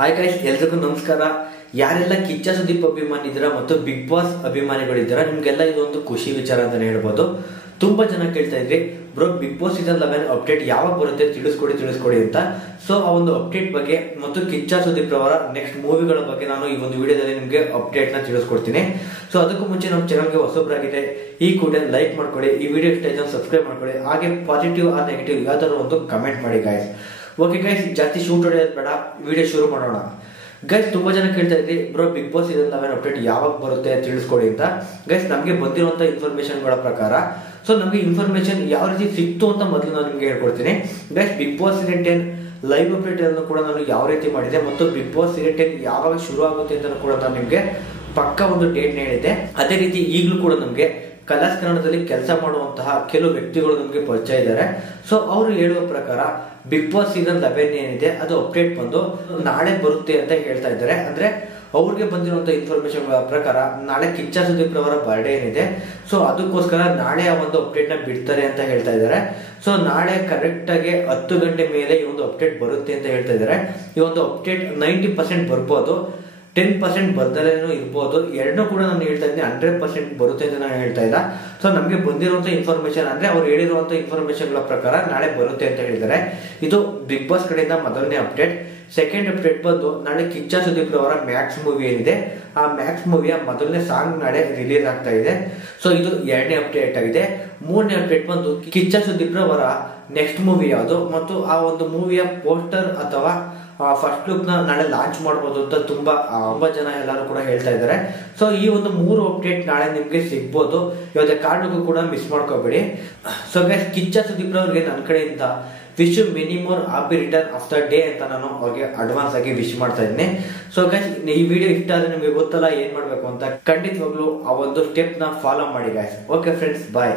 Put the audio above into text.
Hi guys, ಎಲ್ರಿಗೂ ನಮಸ್ಕಾರ. ಯಾರೆಲ್ಲ ಕಿಚ್ಚ ಸುದೀಪ್ ಅಭಿಮಾನಿ ಇದ್ದೀರಾ ಮತ್ತು ಬಿಗ್ ಬಾಸ್ ಅಭಿಮಾನಿಗಳಿದ್ದೀರಾ, ನಿಮ್ಗೆಲ್ಲ ಇದೊಂದು ಖುಷಿ ವಿಚಾರ ಅಂತಾನೆ ಹೇಳ್ಬೋದು. ತುಂಬಾ ಜನ ಕೇಳ್ತಾ ಇದ್ರಿ, bro Bigg Boss season 11 update ಯಾವಾಗ ಬರುತ್ತೆ ತಿಳಿಸ್ಕೊಡಿ ಅಂತ. ಸೊ ಆ ಒಂದು ಅಪ್ಡೇಟ್ ಬಗ್ಗೆ ಮತ್ತು ಕಿಚ್ಚ ಸುದೀಪ್ ಅವರ ನೆಕ್ಸ್ಟ್ ಮೂವಿಗಳ ಬಗ್ಗೆ ನಾನು ಈ ಒಂದು ವಿಡಿಯೋದಲ್ಲಿ ನಿಮಗೆ ಅಪ್ಡೇಟ್ ನ ತಿಳಿಸ್ಕೊಡ್ತೀನಿ. ಸೊ ಅದಕ್ಕೂ ಮುಂಚೆ ನಮ್ಮ ಚಾನಲ್ಗೆ ಹೊಸಬ್ರಾಗಿದೆ, ಈ ಕೂಡ ಲೈಕ್ ಮಾಡ್ಕೊಳ್ಳಿ, ಈ ವಿಡಿಯೋ ಇಷ್ಟ ಆಯ್ತು ಸಬ್ಸ್ಕ್ರೈಬ್ ಮಾಡ್ಕೊಳ್ಳಿ, ಹಾಗೆ ಪಾಸಿಟಿವ್ ಆರ್ ನೆಗೆಟಿವ್ ಯಾವ್ದಾದ್ರು ಒಂದು ಕಮೆಂಟ್ ಮಾಡಿ ಗೈಸ್. ಓಕೆ ಗೈಸ್, ಜಾಸ್ತಿ ಶೂಟ್ ಹೊಡೆಯೋದು ಬೇಡ, ವಿಡಿಯೋ ಶುರು ಮಾಡೋಣ. ಗೈಸ್, ತುಂಬಾ ಜನ ಕೇಳ್ತಾ ಇದ್ರಿ, bro Bigg Boss season 11 update ಯಾವಾಗ ಬರುತ್ತೆ ತಿಳಿಸ್ಕೊಡಿ ಅಂತ. ಗೈಸ್, ನಮಗೆ ಬಂದಿರುವಂತ ಇನ್ಫಾರ್ಮೇಶನ್ಗಳ ಪ್ರಕಾರ, ಸೊ ನಮಗೆ ಇನ್ಫಾರ್ಮೇಶನ್ ಯಾವ ರೀತಿ ಸಿಕ್ತು ಅಂತ ಮೊದಲು ನಾನು ನಿಮ್ಗೆ ಹೇಳ್ಕೊಡ್ತೀನಿ. Guys, Bigg Boss season 10 live update ಅನ್ನು ಕೂಡ ನಾನು ಯಾವ ರೀತಿ ಮಾಡಿದೆ ಮತ್ತು ಬಿಗ್ ಬಾಸ್ ಸೀಸನ್ 10 ಯಾವಾಗ ಶುರು ಆಗುತ್ತೆ ಅಂತ ಕೂಡ ನಾನು ನಿಮ್ಗೆ ಪಕ್ಕ ಒಂದು ಡೇಟ್ ಹೇಳಿದ್ದೆ. ಅದೇ ರೀತಿ ಈಗಲೂ ಕೂಡ ನಮ್ಗೆ ಕಲರ್ಸ್ ಕನ್ನಡದಲ್ಲಿ ಕೆಲಸ ಮಾಡುವಂತಹ ಕೆಲವು ವ್ಯಕ್ತಿಗಳು ನಮಗೆ ಪರಿಚಯ ಇದ್ದಾರೆ. ಸೊ ಅವರು ಹೇಳುವ ಪ್ರಕಾರ ಬಿಗ್ ಬಾಸ್ ಸೀಸನ್ 11 ಏನಿದೆ ಅದು ಅಪ್ಡೇಟ್ ಬಂದು ನಾಳೆ ಬರುತ್ತೆ ಅಂತ ಹೇಳ್ತಾ ಇದ್ದಾರೆ. ಅಂದ್ರೆ ಅವ್ರಿಗೆ ಬಂದಿರುವಂತಹ ಇನ್ಫಾರ್ಮೇಶನ್ ಪ್ರಕಾರ ನಾಳೆ ಕಿಚ್ಚ ಸುದೀಪ್ ಅವರ ಬರ್ಡೇ ಏನಿದೆ, ಸೊ ಅದಕ್ಕೋಸ್ಕರ ನಾಳೆ ಆ ಒಂದು ಅಪ್ಡೇಟ್ ನ ಬಿಡ್ತಾರೆ ಅಂತ ಹೇಳ್ತಾ ಇದ್ದಾರೆ. ಸೊ ನಾಳೆ ಕರೆಕ್ಟ್ ಆಗಿ 10 ಗಂಟೆ ಮೇಲೆ ಈ ಒಂದು ಅಪ್ಡೇಟ್ ಬರುತ್ತೆ ಅಂತ ಹೇಳ್ತಾ ಇದ್ದಾರೆ. ಈ ಒಂದು ಅಪ್ಡೇಟ್ 90% ಬರ್ಬೋದು, 10% ಬರ್ದಲೇನೂ ಇರ್ಬೋದು. ಎರಡನ್ನೂ ಕೂಡ ನಾನು ಹೇಳ್ತಾ ಇದ್ದೀನಿ, 100% ಬರುತ್ತೆ ಅಂತ ನಾನು ಹೇಳ್ತಾ ಇಲ್ಲ. ಸೊ ನಮಗೆ ಬಂದಿರುವಂತ ಇನ್ಫಾರ್ಮೇಶನ್ ಅಂದ್ರೆ ಅವ್ರು ಹೇಳಿರುವಂತ ಇನ್ಫಾರ್ಮೇಶನ್ಗಳ ಪ್ರಕಾರ ನಾಳೆ ಬರುತ್ತೆ ಅಂತ ಹೇಳಿದ್ದಾರೆ. ಇದು ಬಿಗ್ ಬಾಸ್ ಕಡೆಯಿಂದ ಮೊದಲನೇ ಅಪ್ಡೇಟ್. ಸೆಕೆಂಡ್ ಅಪ್ಡೇಟ್ ಬಂದು ನಾಳೆ ಕಿಚ್ಚ ಸುದೀಪ್ ಅವರ ಮ್ಯಾಕ್ಸ್ ಮೂವಿ ಏನಿದೆ, ಆ ಮ್ಯಾಕ್ಸ್ ಮೂವಿಯ ಮೊದಲನೇ ಸಾಂಗ್ ನಾಳೆ ರಿಲೀಸ್ ಆಗ್ತಾ ಇದೆ. ಸೊ ಇದು ಎರಡನೇ ಅಪ್ಡೇಟ್ ಆಗಿದೆ. ಮೂರನೇ ಅಪ್ಡೇಟ್ ಬಂದು ಕಿಚ್ಚ ಸುದೀಪ್ ಅವರ ನೆಕ್ಸ್ಟ್ ಮೂವಿ ಯಾವುದು ಮತ್ತು ಆ ಒಂದು ಮೂವಿಯ ಪೋಸ್ಟರ್ ಅಥವಾ ಫಸ್ಟ್ ಲುಕ್ ನ ನಾಳೆ ಲಾಂಚ್ ಮಾಡಬಹುದು ಅಂತ ತುಂಬಾ ಜನ ಎಲ್ಲರೂ ಕೂಡ ಹೇಳ್ತಾ ಇದ್ದಾರೆ. ಸೊ ಈ ಒಂದು 3 ಅಪ್ಡೇಟ್ ನಾಳೆ ನಿಮ್ಗೆ ಸಿಗ್ಬೋದು, ಯಾವುದೇ ಕಾರಣಕ್ಕೂ ಕೂಡ ಮಿಸ್ ಮಾಡ್ಕೋಬೇಡಿ. ಸೊ ಗೈಸ್, ಕಿಚ್ಚ ಸುದೀಪ್ ಅವ್ರಿಗೆ ನನ್ನ ಕಡೆಯಿಂದ wish many more happy return of the day ಅಂತ ನಾನು ಅವ್ರಿಗೆ ಅಡ್ವಾನ್ಸ್ ಆಗಿ ವಿಶ್ ಮಾಡ್ತಾ ಇದ್ದೀನಿ. ಸೊ ಗೈಸ್, ಈ ವಿಡಿಯೋ ಇಷ್ಟ ಆದ್ರೆ ನಿಮಗೆ ಗೊತ್ತಲ್ಲ ಏನ್ ಮಾಡ್ಬೇಕು ಅಂತ, ಖಂಡಿತವಾಗ್ಲೂ ಆ ಒಂದು ಸ್ಟೆಪ್ ನ ಫಾಲೋ ಮಾಡಿ ಗೈಸ್. ಓಕೆ ಫ್ರೆಂಡ್ಸ್, ಬಾಯ್.